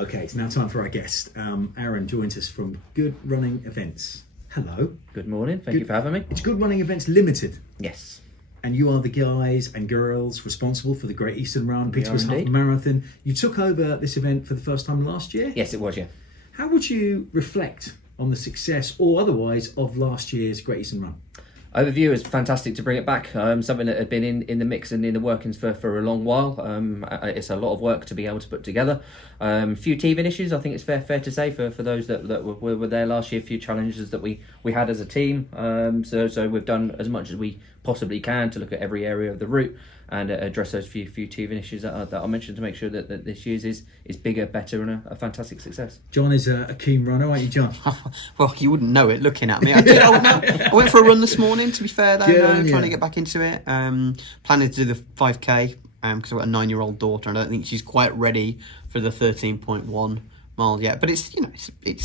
Okay, it's now time for our guest. Aaron joins us from Good Running Events. Hello. Good morning. Thank you for having me. It's Good Running Events Limited. Yes. And you are the guys and girls responsible for the Great Eastern Run, Peterborough's Half indeed. Marathon. You took over this event for the first time last year? Yes, it was, yeah. How would you reflect on the success or otherwise of last year's Great Eastern Run? Overview is fantastic to bring it back. Something that had been in the mix and in the workings for a long while. It's a lot of work to be able to put together. Few teething issues, I think it's fair to say, for those that were there last year. A few challenges that we had as a team. So we've done as much as we possibly can to look at every area of the route and address those few teething issues that I mentioned to make sure that this year's is bigger, better, and a fantastic success. John is a keen runner, aren't you, John? Well, you wouldn't know it looking at me. I went for a run this morning, to be fair, though, trying to get back into it. Planning to do the 5K because I've got a 9-year-old daughter and I don't think she's quite ready for the 13.1 mile yet. But it's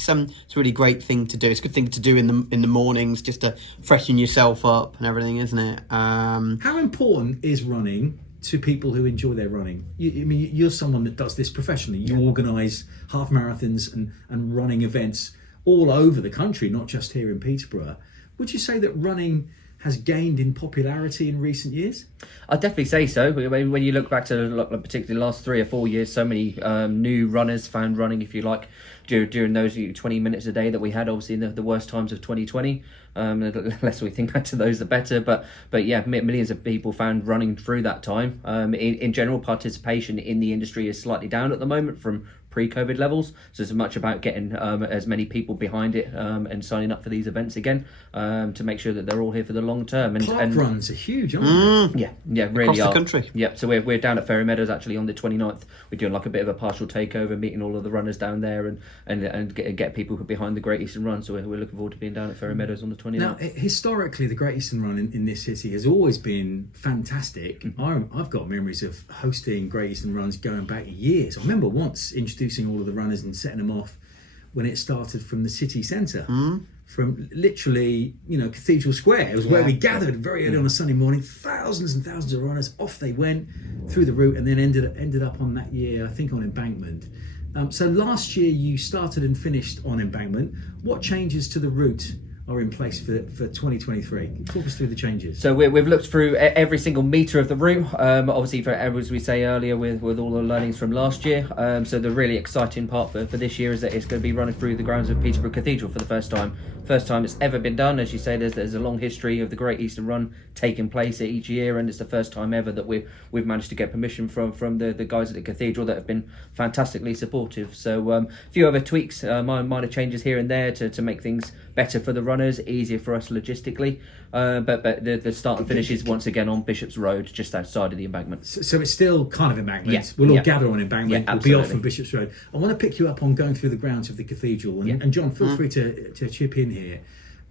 a really great thing to do. It's a good thing to do in the mornings just to freshen yourself up and everything, isn't it? How important is running to people who enjoy their running? You're someone that does this professionally. You organise half marathons and running events all over the country, not just here in Peterborough. Would you say that running has gained in popularity in recent years? I'd definitely say so. When you look back to particularly the last 3 or 4 years, so many new runners found running, if you like, during those 20 minutes a day that we had, obviously in the worst times of 2020. The less we think back to those, the better. But yeah, millions of people found running through that time. In general, participation in the industry is slightly down at the moment from pre-COVID levels, so it's much about getting as many people behind it and signing up for these events again to make sure that they're all here for the long term. And runs are huge, aren't they? Yeah, really across are. the country. Yeah, so we're down at Ferry Meadows actually on the 29th. We're doing like a bit of a partial takeover, meeting all of the runners down there and get people behive the Great Eastern Run. So we're looking forward to being down at Ferry Meadows on the 29th. Now, historically, the Great Eastern Run in this city has always been fantastic. Mm-hmm. I've got memories of hosting Great Eastern Runs going back years. I remember once introducing all of the runners and setting them off when it started from the city centre, from literally, Cathedral Square. It was where we gathered very early on a Sunday morning. Thousands and thousands of runners, off they went through the route, and then ended up on that year, I think, on Embankment. So last year you started and finished on Embankment. What changes to the route are in place for 2023? Talk us through the changes. So we've looked through every single metre of the route, obviously, as we say earlier, with all the learnings from last year. So the really exciting part for this year is that it's going to be running through the grounds of Peterborough Cathedral for the first time. First time it's ever been done. As you say, there's a long history of the Great Eastern Run taking place each year, and it's the first time ever that we've managed to get permission from the guys at the Cathedral that have been fantastically supportive. So a few other tweaks, minor changes here and there to make things better for the runners, easier for us logistically. But the start and finish is once again on Bishop's Road, just outside of the Embankment. So it's still kind of Embankment. Yeah, we'll all gather on Embankment. Yeah, we'll be off from Bishop's Road. I want to pick you up on going through the grounds of the Cathedral. And John, feel free to chip in here.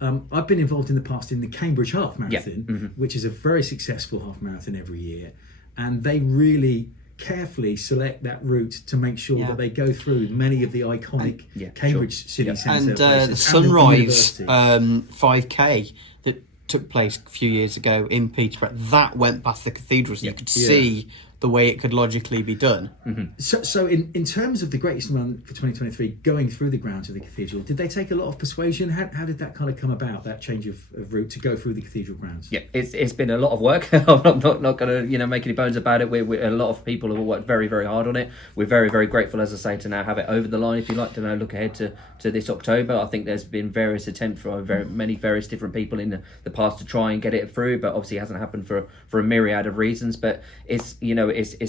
I've been involved in the past in the Cambridge Half Marathon, which is a very successful half marathon every year. And they really carefully select that route to make sure that they go through many of the iconic Cambridge city centre and places. the Sunrise 5K that took place a few years ago in Peterborough, that went past the cathedral, so you could see the way it could logically be done. So in terms of the Great Eastern Run for 2023, going through the grounds of the cathedral, did they take a lot of persuasion? How did that kind of come about, that change of route to go through the cathedral grounds? Yeah, it's been a lot of work. I'm not going to make any bones about it. We a lot of people have worked very, very hard on it. We're very, very grateful, as I say, to now have it over the line. If you like to now look ahead to this October, I think there's been various attempts for various different people in the past to try and get it through, but obviously it hasn't happened for a myriad of reasons. But it's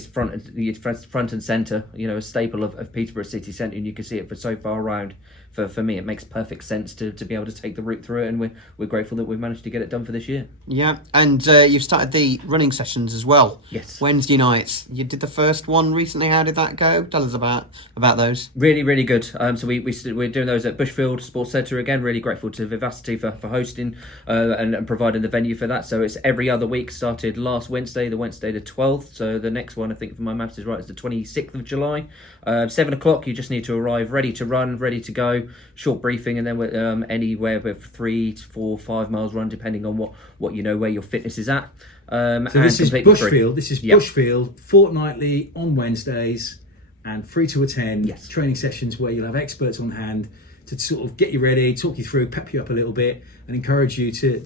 front and centre, a staple of Peterborough city centre, and you can see it for so far around. For me, it makes perfect sense to be able to take the route through it, and we're grateful that we've managed to get it done for this year. Yeah, and you've started the running sessions as well. Yes. Wednesday nights. You did the first one recently. How did that go? Tell us about those. Really, really good. So we're doing those at Bushfield Sports Centre again. Really grateful to Vivacity for hosting and providing the venue for that. So it's every other week. Started last Wednesday, the 12th. So the next one, I think, if my maths is right, is the 26th of July. 7 o'clock. You just need to arrive ready to run, ready to go. Short briefing, and then we're anywhere with 3 to 4, 5 miles run, depending on what where your fitness is at. So this is Bushfield. This is Bushfield, fortnightly on Wednesdays, and free to attend. Yes. Training sessions where you'll have experts on hand to sort of get you ready, talk you through, pep you up a little bit, and encourage you to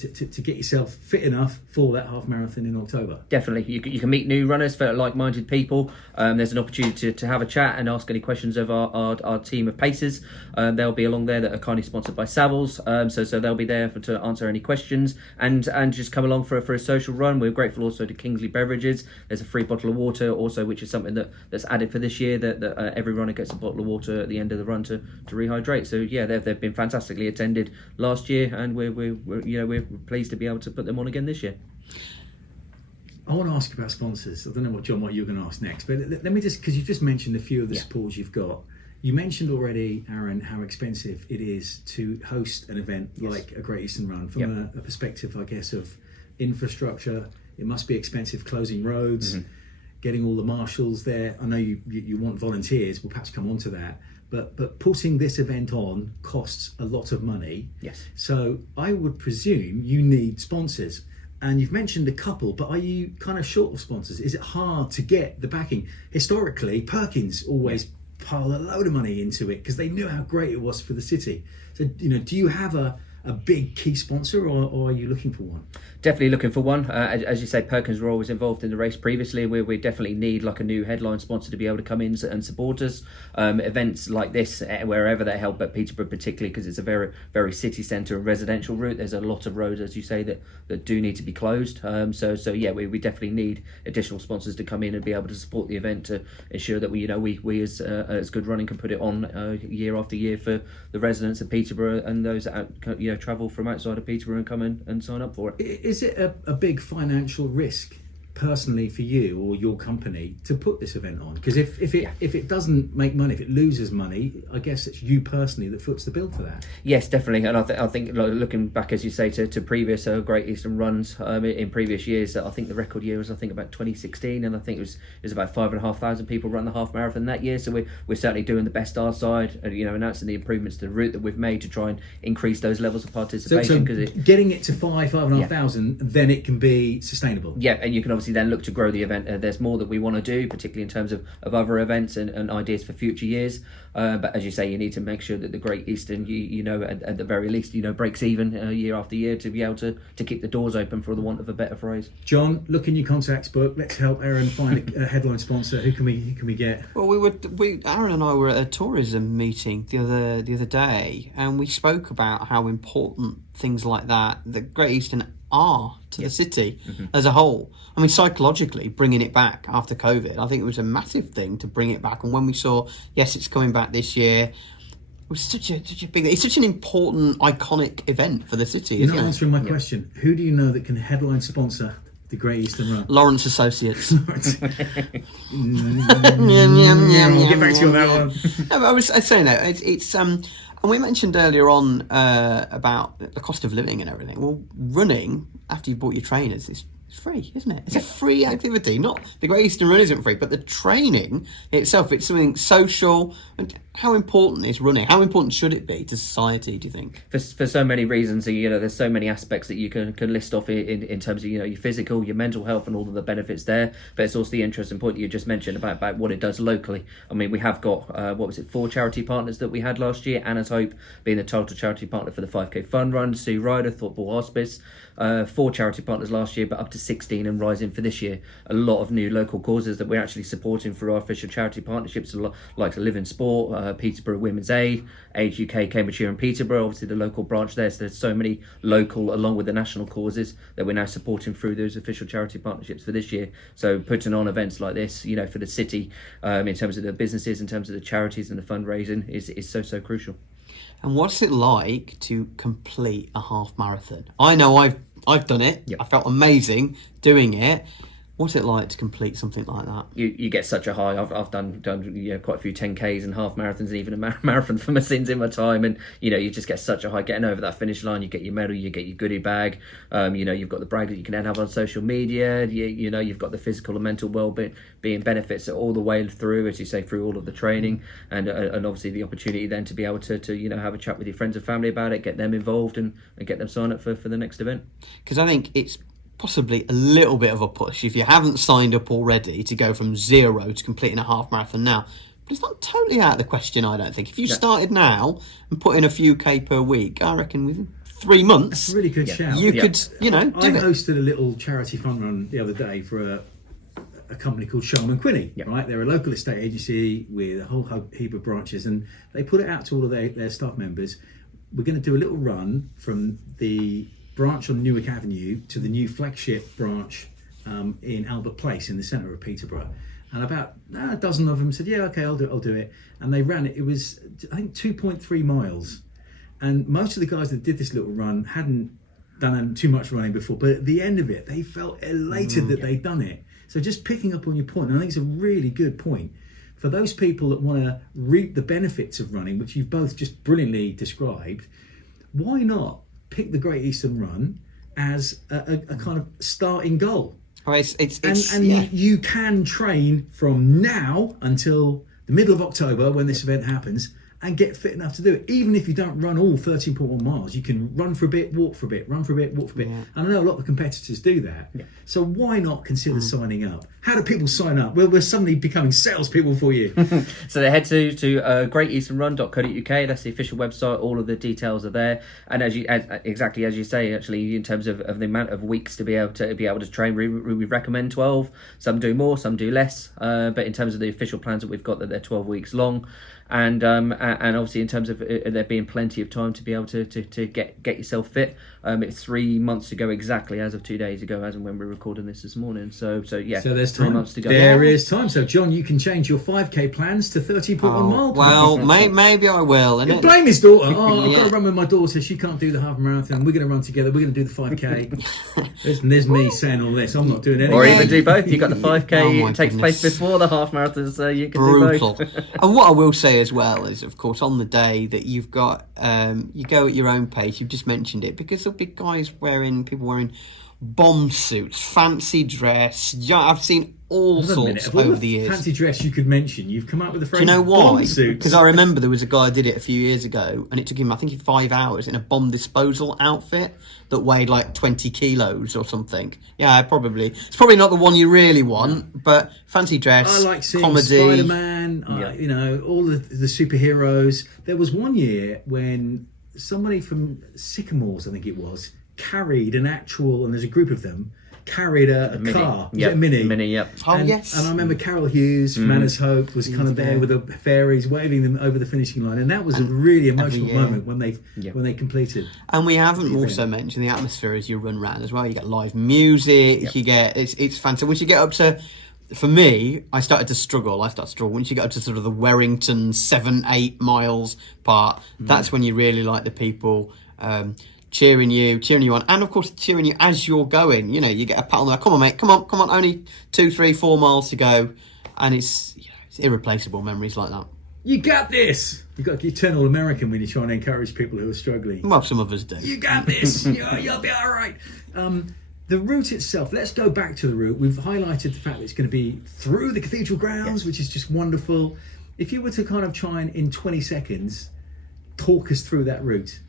get yourself fit enough for that half marathon in October. Definitely, you can meet new runners, for like-minded people. There's an opportunity to have a chat and ask any questions of our team of pacers. They'll be along there that are kindly sponsored by Savills, so they'll be there to answer any questions and just come along for a social run. We're grateful also to Kingsley Beverages. There's a free bottle of water also, which is something that's added for this year, that every runner gets a bottle of water at the end of the run to rehydrate. So yeah, they've been fantastically attended last year, and we're pleased to be able to put them on again this year. I want to ask you about sponsors. I don't know what you're going to ask next, but let me just, because you've just mentioned a few of the supporters you've got. You mentioned already, Aaron, how expensive it is to host an event like a Great Eastern Run. From a perspective, I guess, of infrastructure, it must be expensive closing roads, getting all the marshals there. I know you want volunteers. We'll perhaps come on to that. But putting this event on costs a lot of money. Yes. So I would presume you need sponsors. And you've mentioned a couple, but are you kind of short of sponsors? Is it hard to get the backing? Historically, Perkins always piled a load of money into it because they knew how great it was for the city. So, do you have a big key sponsor, or are you looking for one? Definitely looking for one. As you say, Perkins were always involved in the race previously. We definitely need like a new headline sponsor to be able to come in and support us. Events like this, wherever they're held, but Peterborough particularly, because it's a very, very city centre and residential route. There's a lot of roads, as you say, that do need to be closed. So yeah, we definitely need additional sponsors to come in and be able to support the event to ensure that we as Good Running can put it on year after year for the residents of Peterborough and those that travel from outside of Peterborough and come in and sign up for it. Is it a big financial risk personally for you or your company to put this event on? Because if it doesn't make money, if it loses money, I guess it's you personally that foots the bill for that. Yes, definitely. And I think looking back, as you say, to previous Great Eastern runs in previous years, I think the record year was about 2016, and I think it was about 5,500 people run the half marathon that year. So we're certainly doing the best our side, and announcing the improvements to the route that we've made to try and increase those levels of participation. So getting it to 5,500, then it can be sustainable. Yeah, and you can obviously then look to grow the event. There's more that we want to do, particularly in terms of other events and ideas for future years. But as you say, you need to make sure that the Great Eastern, at the very least, breaks even year after year to be able to keep the doors open, for the want of a better phrase. John, look in your contacts book. Let's help Aaron find a headline sponsor. Who can we get? Well, Aaron and I were at a tourism meeting the other day, and we spoke about how important things like that, the Great Eastern, are to the city as a whole. I mean, psychologically, bringing it back after COVID, I think it was a massive thing to bring it back. And when we saw, yes, it's coming back this year, it was such a big, it's such an important, iconic event for the city. You're not answering my question. Who do you know that can headline sponsor the Great Eastern Run? Lawrence Associates. We'll get back to you on that one. No, I was saying that it's and we mentioned earlier on about the cost of living and everything. Well, running after you've bought your trainers is free, isn't it? It's a free activity. Not the Great Eastern Run isn't free, but the training itself, it's something social. And how important is running? How important should it be to society, do you think? For so many reasons, there's so many aspects that you can list off in terms of your physical, your mental health, and all of the benefits there. But it's also the interesting point that you just mentioned about what it does locally. I mean, we have got 4 charity partners that we had last year. Anna's Hope being the total charity partner for the 5K Fun Run, Sue Ryder, Thoughtful Hospice. 4 charity partners last year, but up to 16 and rising for this year. A lot of new local causes that we're actually supporting through our official charity partnerships, like Live in Sport, Peterborough Women's Aid, Age UK, Cambridgeshire and Peterborough, obviously the local branch there. So there's so many local, along with the national causes, that we're now supporting through those official charity partnerships for this year. So putting on events like this, for the city, in terms of the businesses, in terms of the charities and the fundraising, is so crucial. And what's it like to complete a half marathon? I know I've done it. Yep. I felt amazing doing it. What's it like to complete something like that? You get such a high. I've done quite a few 10Ks and half marathons and even a marathon for my sins in my time, and you just get such a high getting over that finish line. You get your medal, you get your goodie bag. You've got the brag that you can then have on social media. You've got the physical and mental well-being benefits all the way through, as you say, through all of the training, and obviously the opportunity then to be able to have a chat with your friends and family about it, get them involved, and get them sign up for the next event. Because I think it's possibly a little bit of a push if you haven't signed up already to go from 0 to completing a half marathon now. it's not totally out of the question, I don't think. If you started now and put in a few K per week, I reckon within 3 months... That's a really good shout. You could, do I it. hosted a little charity fun run the other day for a company called Sharman Quinney, right? They're a local estate agency with a whole heap of branches, and they put it out to all of their staff members. We're going to do a little run from the branch on Newark Avenue to the new flagship branch in Albert Place in the centre of Peterborough. And about a dozen of them said, yeah, okay, I'll do it. And they ran it. It was, I think, 2.3 miles. And most of the guys that did this little run hadn't done too much running before. But at the end of it, they felt elated that they'd done it. So just picking up on your point, and I think it's a really good point. For those people that want to reap the benefits of running, which you've both just brilliantly described, why not pick the Great Eastern Run as a kind of starting goal? Oh, you can train from now until the middle of October when this event happens and get fit enough to do it. Even if you don't run all 13.1 miles, you can run for a bit, walk for a bit, run for a bit, walk for a bit. And I know a lot of competitors do that. So why not consider signing up? How do people sign up? Well, we're suddenly becoming salespeople for you. So they head to greateasternrun.co.uk. That's the official website. All of the details are there. And exactly as you say, actually, in terms of the amount of weeks to be able to train, we recommend 12. Some do more, some do less. But in terms of the official plans that we've got, that they're 12 weeks long. And obviously in terms of there being plenty of time to be able to get yourself fit, it's 3 months to go exactly as of 2 days ago, as and when we're recording this morning. So there's 3 time. months to go. There is time. So John, you can change your 5k plans to 13.1 mile. Well, maybe I will. You blame his daughter. I've got to run with my daughter. She can't do the half marathon. We're going to run together. We're going to do the 5k. there's me saying all this. I'm not doing anything. Or even do both. You've got the 5k. Oh, it takes place before the half marathon, so you can Brutal. do both. And what I will say as well is, of course, on the day that you've got, you go at your own pace. You've just mentioned it, because there'll be people wearing bomb suits, fancy dress. I've seen all sorts over the years. Fancy dress you could mention. You've come up with the phrase. Do you know why? Suits. Because I remember there was a guy who did it a few years ago, and it took him, I think, 5 hours in a bomb disposal outfit that weighed like 20 kilos or something. Yeah, probably. It's probably not the one you really want, but fancy dress, I like seeing comedy. Spider-Man, all the superheroes. There was one year when somebody from Sycamores, I think it was, carried an actual, and there's a group of them, carried a car. Was it a Mini? Mini, yep. Oh, and, yes. And I remember Carol Hughes from Anna's Hope was kind of there with the fairies waving them over the finishing line, and that was a really emotional moment when they completed. And we haven't also mentioned the atmosphere as you run round as well. You get live music. You get it's fancy. Once you get up to, for me, I started to struggle. Once you get up to sort of the Werrington 7-8 miles part, that's when you really like the people. Cheering you on, and of course cheering you as you're going. You get a pat on the back. Come on, mate. Come on. Only 2, 3, 4 miles to go, and it's irreplaceable memories like that. You got this. You turn all American when you try and encourage people who are struggling. Well, some of us do. You got this. You'll be all right. The route itself. Let's go back to the route. We've highlighted the fact that it's going to be through the cathedral grounds, which is just wonderful. If you were to kind of try and in 20 seconds talk us through that route.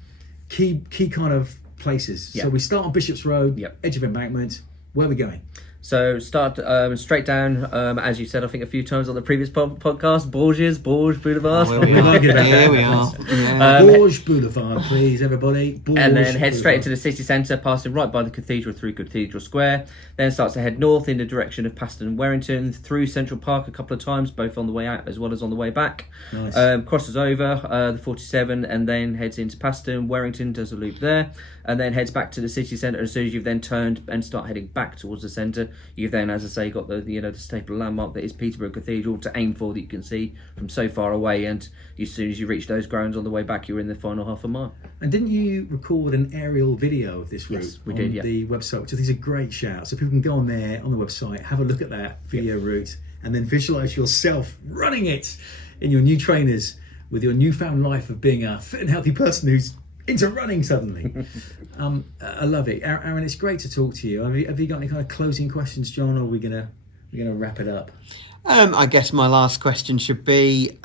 Key kind of places. So we start on Bishop's Road, edge of embankment. Where are we going? So start straight down, as you said, I think a few times on the previous podcast, Bourges Boulevard. Oh, here we are. Yeah. Bourges Boulevard, please, everybody. Bourges and then head straight Boulevard. into the city centre, passing right by the cathedral through Cathedral Square. Then starts to head north in the direction of Paston and Warrington, through Central Park a couple of times, both on the way out as well as on the way back. Nice. Crosses over the 47 and then heads into Paston. Warrington does a loop there, and then heads back to the city centre. As soon as you've then turned and start heading back towards the centre, you've then, as I say, got the staple landmark that is Peterborough Cathedral to aim for, that you can see from so far away. And as soon as you reach those grounds on the way back, you're in the final half a mile. And didn't you record an aerial video of this route? Yes, we did, yeah. The website, which I think is a great shout. So people can go on there on the website, have a look at that video route, and then visualise yourself running it in your new trainers with your newfound life of being a fit and healthy person who's into running suddenly. I love it. Aaron, it's great to talk to you. Have you got any kind of closing questions, John, or are we gonna wrap it up? I guess my last question should be,